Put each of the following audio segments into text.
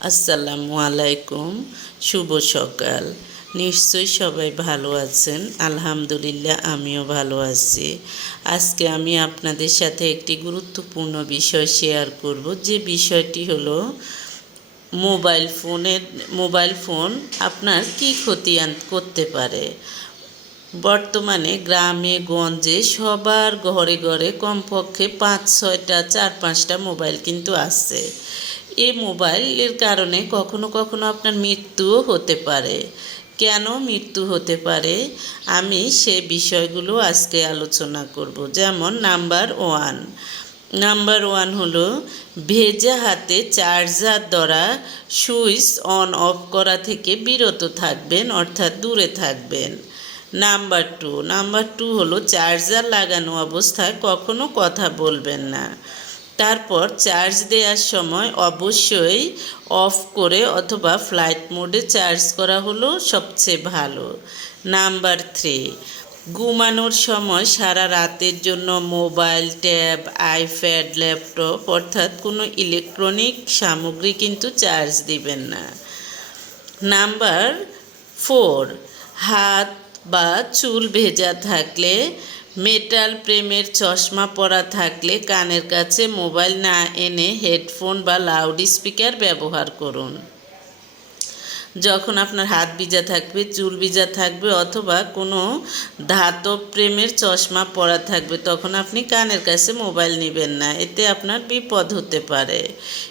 আসসালামু আলাইকুম, শুভ সকাল। নিশ্চয়ই সবাই ভালো আছেন। আলহামদুলিল্লাহ, আমিও ভালো আছি। আজকে আমি আপনাদের সাথে একটি গুরুত্বপূর্ণ বিষয় শেয়ার করব। যে বিষয়টি হলো, মোবাইল ফোনের, মোবাইল ফোন আপনার কি ক্ষতি করতে পারে? বর্তমানে গ্রামে, গঞ্জে সবার ঘরে ঘরে কমপক্ষে পাঁচ, ছয়টা, চার, পাঁচটা মোবাইল কিন্তু আছে। এই মোবাইলের কারণে কখনো কখনো আপনার মৃত্যুও হতে পারে। কেন মৃত্যু হতে পারে? আমি সে বিষয়গুলো আজকে আলোচনা করব। যেমন, নাম্বার ওয়ান। নাম্বার ওয়ান হলো, ভেজা হাতে চার্জার দ্বারা সুইচ অন অফ করা থেকে বিরত থাকবেন, অর্থাৎ দূরে থাকবেন। Number two. নাম্বার টু হলো, চার্জার লাগানো অবস্থায় কখনো কথা বলবেন না। তারপর চার্জ দেওয়ার সময় অবশ্যই অফ করে অথবা ফ্লাইট মোডে চার্জ করা হলো সবচেয়ে ভালো। নাম্বার থ্রি, ঘুমানোর সময় সারা রাতের জন্য মোবাইল, ট্যাব, আইপ্যাড, ল্যাপটপ অর্থাৎ কোনো ইলেকট্রনিক সামগ্রী কিন্তু চার্জ দিবেন না। নাম্বার ফোর, হাত বা চুল ভেজা থাকলে, মেটাল প্রেমের চশমা পরা থাকলে কানের কাছে মোবাইল না এনে হেডফোন বা লাউড স্পিকার ব্যবহার করুন। যখন আপনার হাত ভিজা থাকবে, চুল ভিজা থাকবে অথবা কোনো ধাতব প্রেমের চশমা পরা থাকবে, তখন আপনি কানের কাছে মোবাইল নেবেন না। এতে আপনার বিপদ হতে পারে।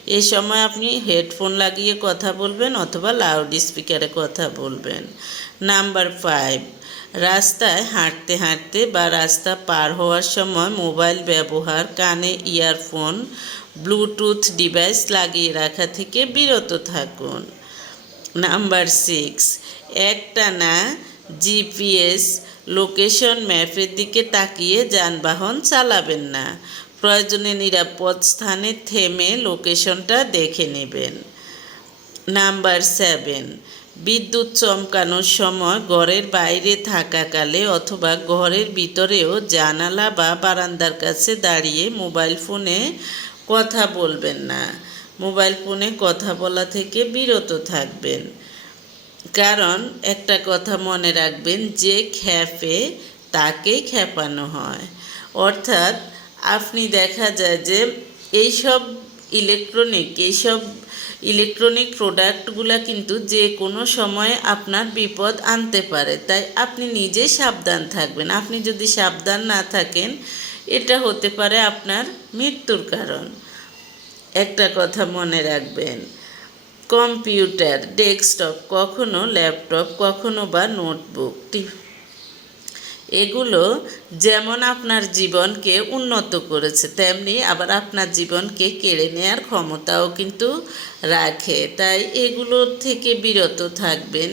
এ সময় আপনি হেডফোন লাগিয়ে কথা বলবেন অথবা লাউড স্পিকারে কথা বলবেন। নাম্বার ফাইভ রাস্তায় হাঁটতে হাঁটতে বা রাস্তা পার হওয়ার সময় মোবাইল ব্যবহার, কানে ইয়ারফোন ব্লুটুথ ডিভাইস লাগিয়ে রাখা থেকে বিরত থাকুন। নাম্বার সিক্স একটানা জিপিএস লোকেশন ম্যাপের দিকে তাকিয়ে যানবাহন চালাবেন না। প্রয়োজনে নিরাপদ স্থানে থেমে লোকেশনটা দেখে নেবেন। নাম্বার সেভেন বিদ্যুৎ চমকানোর সময় ঘরের বাইরে থাকাকালে অথবা ঘরের ভিতরেও জানালা বা বারান্দার কাছে দাঁড়িয়ে মোবাইল ফোনে কথা বলবেন না। মোবাইল ফোনে কথা বলা থেকে বিরত থাকবেন। কারণ একটা কথা মনে রাখবেন, যে খ্যাপে তাকেই খ্যাপানো হয়। অর্থাৎ আপনি দেখা যায় যে এইসব ইলেকট্রনিক এইসব ইলেকট্রনিক প্রোডাক্টগুলো কিন্তু যে কোনো সময় আপনার বিপদ আনতে পারে। তাই আপনি নিজে সাবধান থাকবেন। আপনি যদি সাবধান না থাকেন, এটা হতে পারে আপনার মৃত্যুর কারণ। একটা কথা মনে রাখবেন। কম্পিউটার, ডেস্কটপ, কখনো ল্যাপটপ, কখনো বা নোটবুক এগুলো যেমন আপনার জীবনকে উন্নত করেছে, তেমনি আবার আপনার জীবনকে কেড়ে নেওয়ার ক্ষমতাও কিন্তু রাখে। তাই এগুলোর থেকে বিরত থাকবেন।